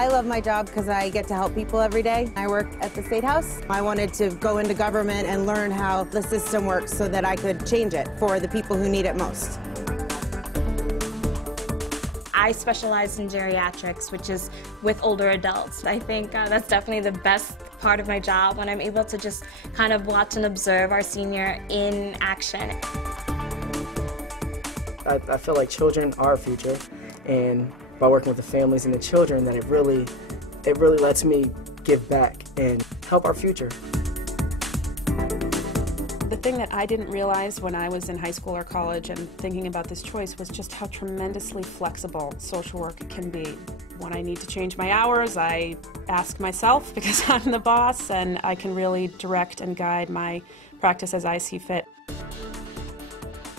I love my job because I get to help people every day. I work at the State House. I wanted to go into government and learn how the system works so that I could change it for the people who need it most. I specialize in geriatrics, which is with older adults. I think that's definitely the best part of my job, when I'm able to just kind of watch and observe our senior in action. I feel like children are our future, and by working with the families and the children, that it really lets me give back and help our future. The thing that I didn't realize when I was in high school or college and thinking about this choice was just how tremendously flexible social work can be. When I need to change my hours, I ask myself because I'm the boss, and I can really direct and guide my practice as I see fit.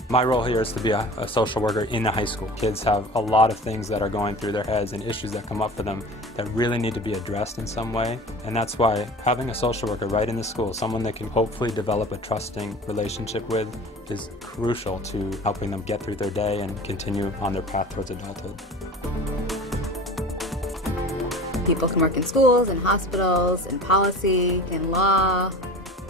My role here is to be a social worker in the high school. Kids have a lot of things that are going through their heads and issues that come up for them that really need to be addressed in some way. And that's why having a social worker right in the school, someone they can hopefully develop a trusting relationship with, is crucial to helping them get through their day and continue on their path towards adulthood. People can work in schools, in hospitals, in policy, in law.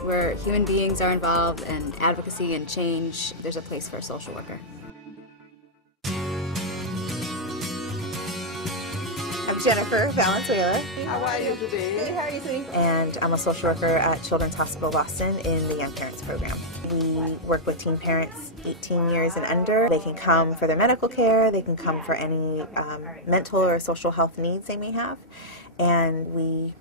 Where human beings are involved and advocacy and change, there's a place for a social worker. I'm Jennifer Valenzuela. How are you today? Good, how are you doing? And I'm a social worker at Children's Hospital Boston in the Young Parents Program. We work with teen parents 18 years and under. They can come for their medical care, they can come for any mental or social health needs they may have, and we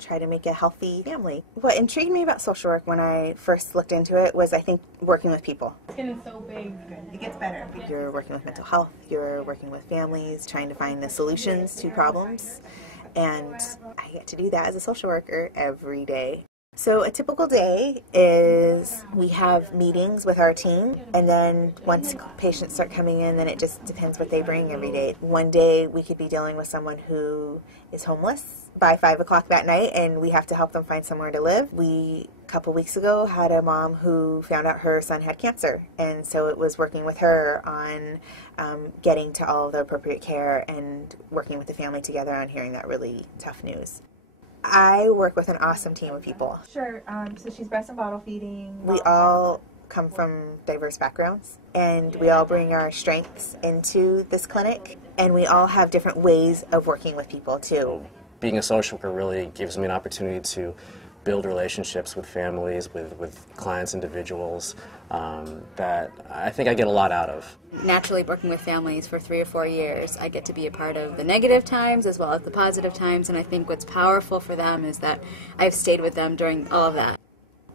try to make a healthy family. What intrigued me about social work when I first looked into it was, I think, working with people. It's getting so big, it gets better. You're working with mental health, you're working with families, trying to find the solutions to problems, and I get to do that as a social worker every day. So a typical day is we have meetings with our team, and then once patients start coming in, then it just depends what they bring every day. One day we could be dealing with someone who is homeless by 5 o'clock that night, and we have to help them find somewhere to live. We, a couple weeks ago, had a mom who found out her son had cancer, and so it was working with her on getting to all of the appropriate care and working with the family together on hearing that really tough news. I work with an awesome team of people. Sure, so she's breast and bottle feeding. We all come from diverse backgrounds, and we all bring our strengths into this clinic, and we all have different ways of working with people too. Being a social worker really gives me an opportunity to build relationships with families, with clients, individuals, that I think I get a lot out of. Naturally, working with families for 3 or 4 years, I get to be a part of the negative times as well as the positive times, and I think what's powerful for them is that I've stayed with them during all of that.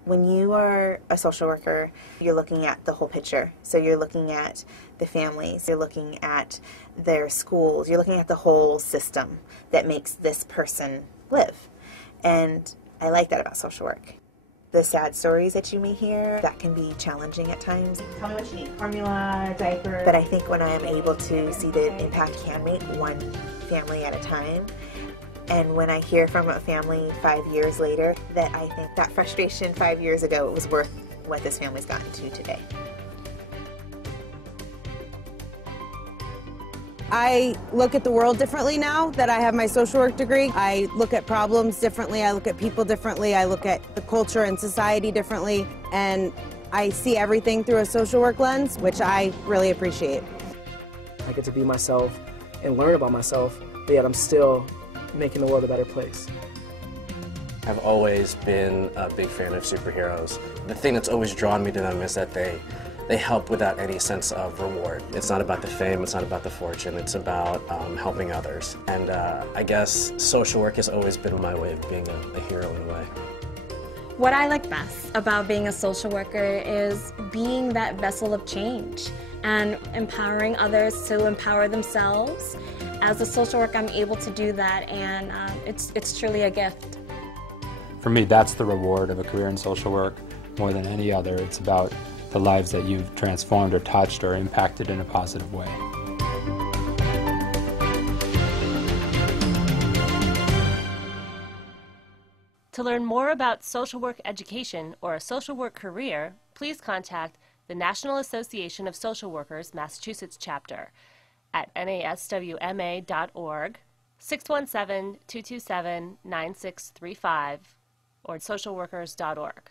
When you are a social worker, you're looking at the whole picture. So you're looking at the families, you're looking at their schools, you're looking at the whole system that makes this person live. And I like that about social work. The sad stories that you may hear, that can be challenging at times. Tell me what you need. Formula, diaper. But I think when I am able to see the impact can make one family at a time, and when I hear from a family 5 years later, that I think that frustration 5 years ago, it was worth what this family's gotten to today. I look at the world differently now that I have my social work degree. I look at problems differently, I look at people differently, I look at the culture and society differently, and I see everything through a social work lens, which I really appreciate. I get to be myself and learn about myself, but yet I'm still making the world a better place. I've always been a big fan of superheroes. The thing that's always drawn me to them is that they help without any sense of reward. It's not about the fame, it's not about the fortune, it's about helping others. And I guess social work has always been my way of being a hero in a way. What I like best about being a social worker is being that vessel of change and empowering others to empower themselves. As a social worker, I'm able to do that, and it's truly a gift. For me, that's the reward of a career in social work more than any other. It's about the lives that you've transformed or touched or impacted in a positive way. To learn more about social work education or a social work career, please contact the National Association of Social Workers Massachusetts chapter at naswma.org/ 617-227-9635 or socialworkers.org.